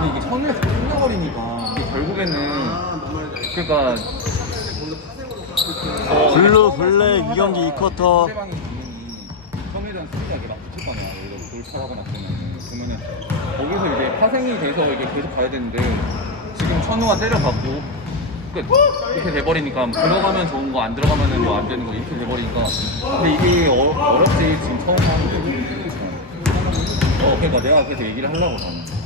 근데 이게 천에서 끝나버리니까 이게 결국에는 그러니까 어, 블루 블랙 2경기 2쿼터 상대방이 분명히 처음에 대한 수비가 이게 막 붙을 거 아니야 예를 들어 돌파하거나 그러면은 그러면은 거기서 이제 파생이 돼서 이게 계속 가야 되는데 지금 천우가 때려받고 끝 이렇게 돼버리니까 들어가면 좋은 거 안 들어가면은 뭐 안 되는 거 이렇게 돼버리니까 근데 이게 어, 어렵지 지금 처음 하는 거 어, 그러니까 내가 그래서 얘기를 하려고 저는.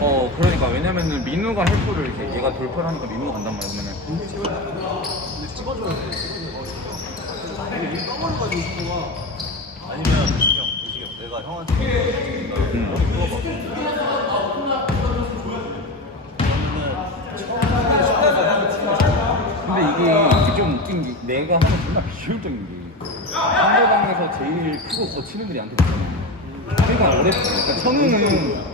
어, 그러니까 왜냐면은 민우가 헬프를 이렇게 얘가 돌파를 하니까 민우가 간단 말이야 그러면은. 아니면 이시경 이시경 내가 형한테 음. 근데 이게 게 내가 하는 존나 비효율적인 게 상대방에서 제일 크고 거치는 애들이 한테 붙잖아. 그러니까 어렵지. 그러니까 천우는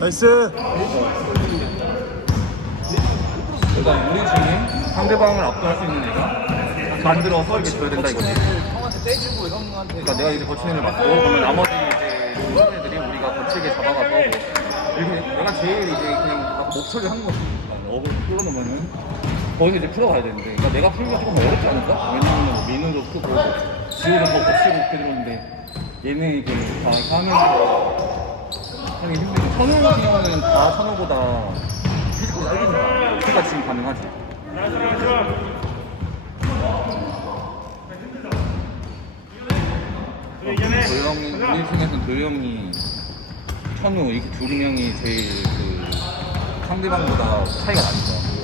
나이스 그러니까 우리 중에 상대방을 압도할 수 있는 애가 만들어서 이렇게 줘야 된다 이거지. 형한테 떼주고 형한테 그러니까 내가 이제 거치는 애를 맞고 그러면 나머지 이제 모든 애들이 우리가 거치게 잡아가서 뭐 이렇게 내가 제일 이제 그냥 막 목소리 하는 거지. 어글 끌어놓으면은 거기서 이제 풀어가야 되는데 그러니까 내가 풀기가 조금 어렵지 않을까? 왜냐면 뭐 민우도 크고 지우도 더 거치고 이렇게 들었는데 얘네 이게 다 하면서 하기 힘들고 천우 같은 경우는 다 천우보다 피지컬이 딸리니까 그러니까 지금 가능하지. 도영이 우리 팀에서는 도영이 천우 이렇게 두 명이 제일 그 상대방보다 차이가 나니까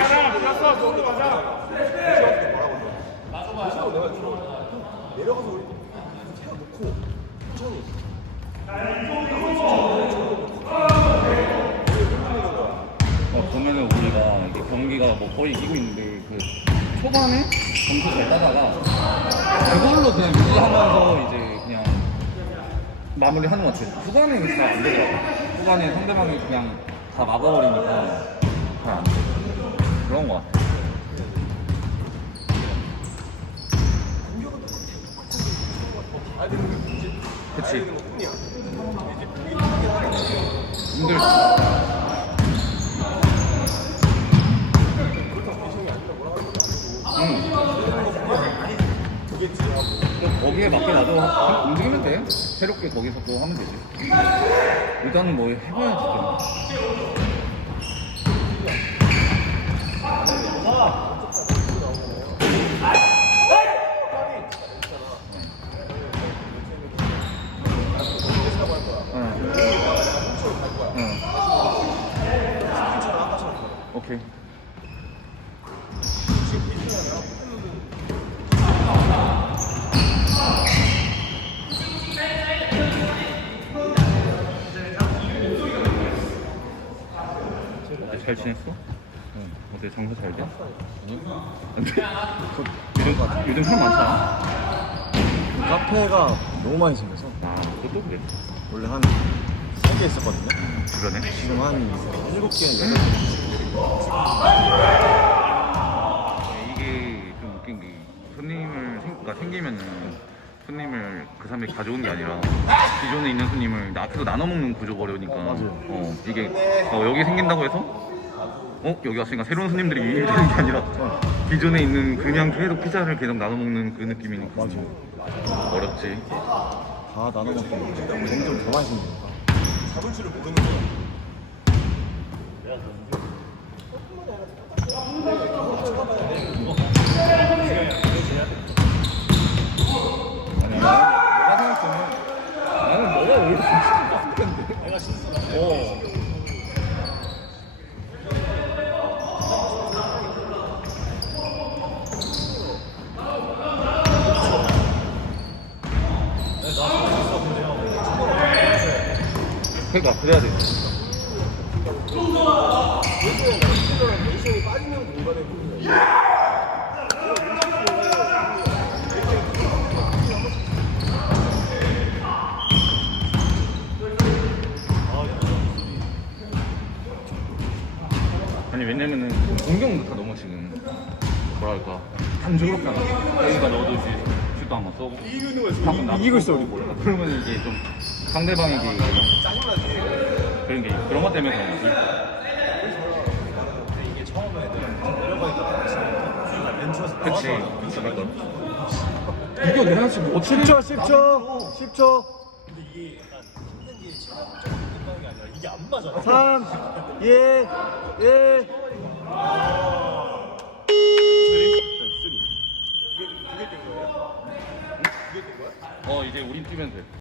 내려가서 우리 뭐 거의 이기고 있는데 그 초반에 점수 잘 따다가 그걸로 그냥 유지하면서 이제 그냥 마무리하는 것 같아요. 후반에 잘안 되더라고. 후반에 상대방이 그냥 다 막아버리니까 잘 안 돼. 그런 것 같아. 그치. 힘들지. 응. 또 거기에 맞게 나도 움직이면 돼. 새롭게 거기서 또 하면 되지. 일단은 뭐 해봐야지. 또. 오케이. 잘 지냈어? 응. 어때 장사 잘 돼? 요즘 요즘 사람 많잖아. 카페가 너무 많이 생겨서 아, 그것도 그래. 원래 한 3개 있었거든요 그러네. 지금 한 7개, 8개 이게 좀 웃긴 게 손님을 생, 그러니까 생기면은 손님을 그 사람이 가져오는 게 아니라 기존에 있는 손님을 앞으로 나눠 먹는 구조 버려니까 맞아요. 어 이게 어, 여기 생긴다고 해서 어 여기 왔으니까 새로운 손님들이 유입되는 게 아니라 기존에 있는 그냥 계속 피자를 계속 나눠 먹는 그 느낌이니까 맞아요. 어렵지. 다 나눠 먹고 점점 더 생기니까 잡을 줄을 모르는 거야. 그러니까 그래야 돼. 아니 왜냐면은 공격도 다 너무 지금 뭐랄까 단조롭잖아. 그러니까 너도 이제 슛도 한번 쏘고 한번 나도 이기고 있어, 쏘고. 그러면 이제 좀 상대방에게 짜증나지. 그런 게 그런 것 때문에 그런 거지. 근데 이게 처음에 내가 내려가니까 수비가 렌즈에서 그치. 이거 내가 지금 어떻게 10초, 10초, 10초. 근데 이게 약간 힘든 게 체력이 조금 된다는 게 아니라 이게 안 맞아 3, 2, 1. 어 이제 우린 뛰면 돼.